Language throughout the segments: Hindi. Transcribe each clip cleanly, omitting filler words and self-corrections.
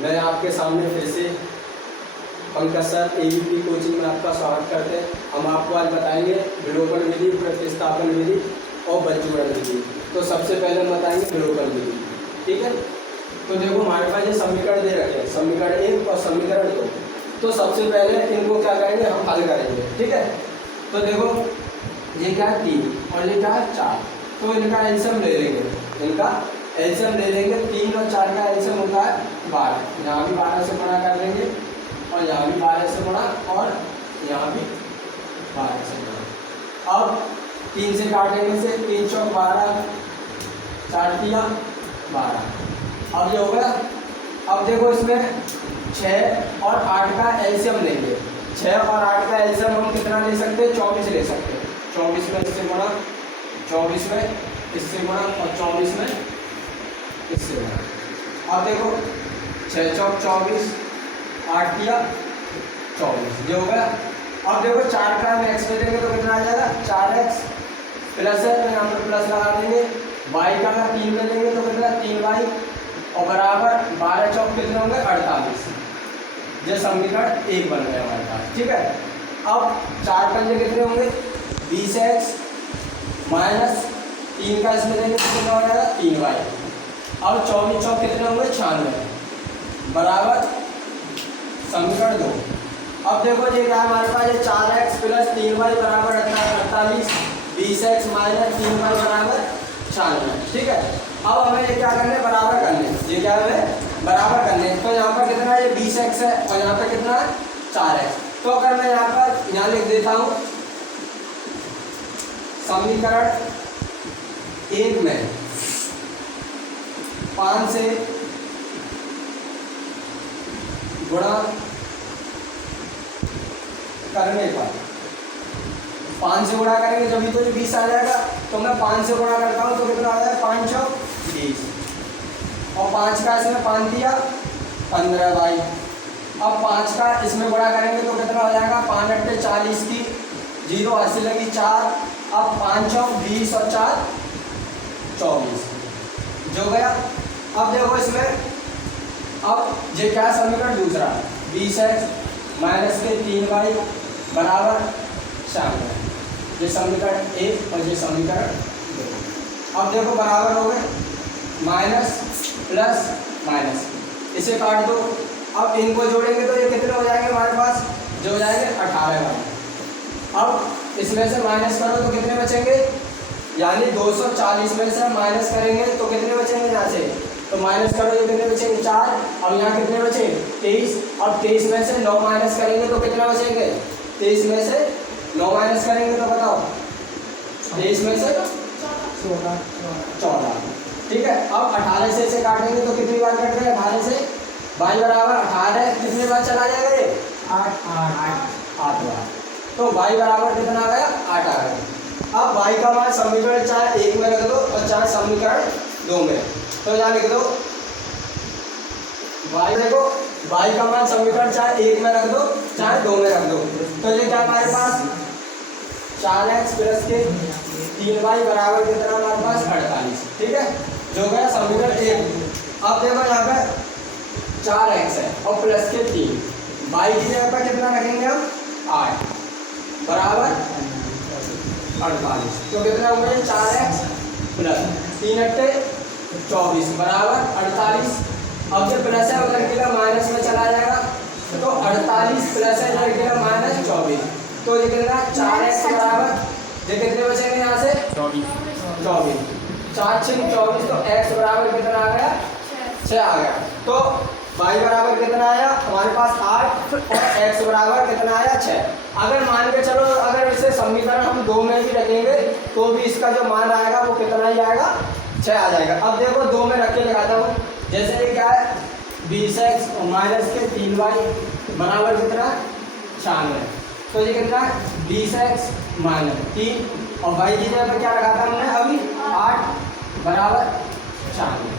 मैं आपके सामने फिर से पंकज सर AVP कोचिंग में आपका स्वागत करते हैं। हम आपको आज बताएंगे विलोपन विधि, प्रतिस्थापन विधि और बंचूरण विधि। तो सबसे पहले हम बताएंगे विलोपन विधि, ठीक है। तो देखो हमारे पास ये समीकरण दे रखे हैं, समीकरण 1 और समीकरण 2। तो सबसे पहले इनको क्या करेंगे, हम हल करेंगे, ठीक है। तो देखो ये क्या है 3 और ये क्या है 4, तो इनका एलसीएम ले लेंगे, इनका एलसीएम ले लेंगे। 3 और 4 का एलसीएम होता है 12, यहाँ भी 12 से गुणा कर लेंगे और यहाँ भी 12 से गुणा और यहाँ भी 12 से गुणा। अब 3 से काटेंगे से 3 चौक 12, 4 तिया 12। अब ये हो गया। अब देखो इसमें 6 और 8 का एलसीएम लेंगे। 6 और 8 का एलसीएम हम कितना ले सकते हैं, 24 ले सकते हैं। 24 में इससे गुणा, 24 में इससे गुणा और 24 में इससे गुणा। अब देखो 6 चौक 24, 8 तिया 24, ये हो गया। अब देखो 4 का हम एक्स में देंगे तो कितना आ जाएगा, 4x प्लस है तो यहाँ पर प्लस लगा देंगे। y का अगर 3 में लेंगे तो कितना 3y और बराबर 12 चौक कितने होंगे 48। ये समीकरण 1 बन गया हमारे पास, ठीक है। अब 4 पंजे कितने होंगे 20x माइनस 3 का इसमें देंगे तो कितना हो जाएगा 3y। अब 24 चौक कितने होंगे 96 बराबर समीकरण 2। अब देखो ये क्या है हमारे पास, ये 4x प्लस 3y बराबर 48, 20x माइनस 3y बराबर 96, ठीक है। अब हमें ये क्या करना है, बराबर करने, ये क्या है बराबर करने। तो यहाँ पर कितना है, ये 20x है और यहाँ पर कितना है 4x। तो अगर मैं यहाँ पर यहाँ लिख देता हूँ समीकरण 1 में 5 से गुणा करने पर, 5 से गुणा करेंगे जब तो ये 20 आ जाएगा। तो मैं 5 से गुणा करता हूँ तो कितना आ जाएगा 5 चौक 20 और 5 का इसमें 5 दिया 15y। अब 5 का इसमें गुणा करेंगे तो कितना हो जाएगा 5 अट्ठे 40 की 0 80 लगी 4। अब 5 चौक 20 और 4 24, जो गया। अब देखो इसमें, अब ये क्या समीकरण दूसरा 20x माइनस के 3y बराबर 96, ये समीकरण 1 और ये समीकरण 2। अब देखो बराबर हो गए, माइनस प्लस माइनस, इसे काट दो। अब इनको जोड़ेंगे तो ये कितने हो जाएंगे हमारे पास, जो हो जाएंगे 18y। अब इसमें से माइनस करो तो कितने बचेंगे, यानी 240 में से माइनस करेंगे तो कितने बचेंगे यहाँ से, तो माइनस करो तो कितने बचेंगे 4। अब यहाँ कितने बचे 23। अब 23 में से 9 माइनस करेंगे तो कितना बचेंगे, 23 में से 9 माइनस करेंगे तो बताओ 23 में से 14, ठीक है। अब 18 से इसे काटेंगे तो कितनी बार कट रहे हैं 18 से, y बराबर 18 कितनी बार चला जाएगा ये 8 बार। तो y बराबर कितना आ गया 8 आ गया। अब y का मान समीकरण चाहे 1 में रख दो और चाहे समीकरण 2 में, तो यहाँ लिख दो y, देखो y का मान समीकरण चाहे 1 में रख दो चाहे 2 में रख दो। तो ये क्या हमारे पास 4x प्लस के 3y बराबर कितना हमारे पास 48, ठीक है, जो गया समीकरण 1। अब देखो यहाँ पे 4x है और प्लस के 3, y की जगह पर कितना रखेंगे हम 8 बराबर 48। तो कितना हुआ 4x प्लस 3 अट्ठे 24 बराबर 48। अब जो प्लस है उधर के माइनस में चला जाएगा, तो 48 प्लस है इधर के माइनस 24, तो ये कितना 4x बराबर, ये कितने बचेंगे यहाँ से 24, 4 6 24, तो x बराबर कितना आ गया 6 आ गया। तो y बराबर कितना आया हमारे पास 8 और x बराबर कितना आया 6। अगर मान के चलो अगर इसे समीकरण हम 2 में भी रखेंगे तो भी इसका जो मान आएगा वो कितना ही आएगा 6 आ जाएगा। अब देखो 2 में रख के दिखाता हूँ, जैसे ये क्या है 20x माइनस के 3y बराबर कितना 96, तो ये कितना 20x माइनस 3 और y की जगह पर क्या रखा था हमने अभी 8 बराबर 96,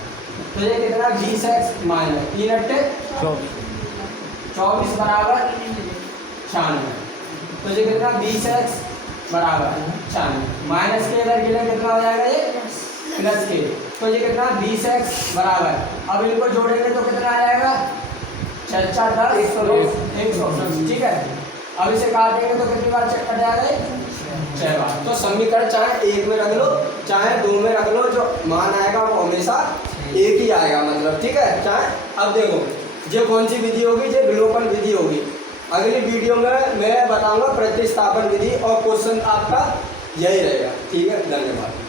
तो ये कितना 20x माइनस 3 अट्ठे 24 बराबर 96, तो ये कितना 20x बराबर 96 माइनस के इधर के लिए कितना हो जाएगा ये प्लस के, तो ये कितना 20x बराबर, अब इनको जोड़ेंगे तो कितना आ जाएगा 6 4 10 100 ठीक है। अब इसे काटेंगे तो कितनी बार कट जाएगा? 6 बार। तो समीकरण चाहे 1 में रख लो चाहे 2 में रख लो, जो मान आएगा वो हमेशा एक ही आएगा, मतलब ठीक है। चाहे अब देखो ये कौन सी विधि होगी, ये विलोपन विधि होगी। अगली वीडियो में मैं बताऊंगा प्रतिस्थापन विधि और क्वेश्चन आपका यही रहेगा। ठीक है, धन्यवाद।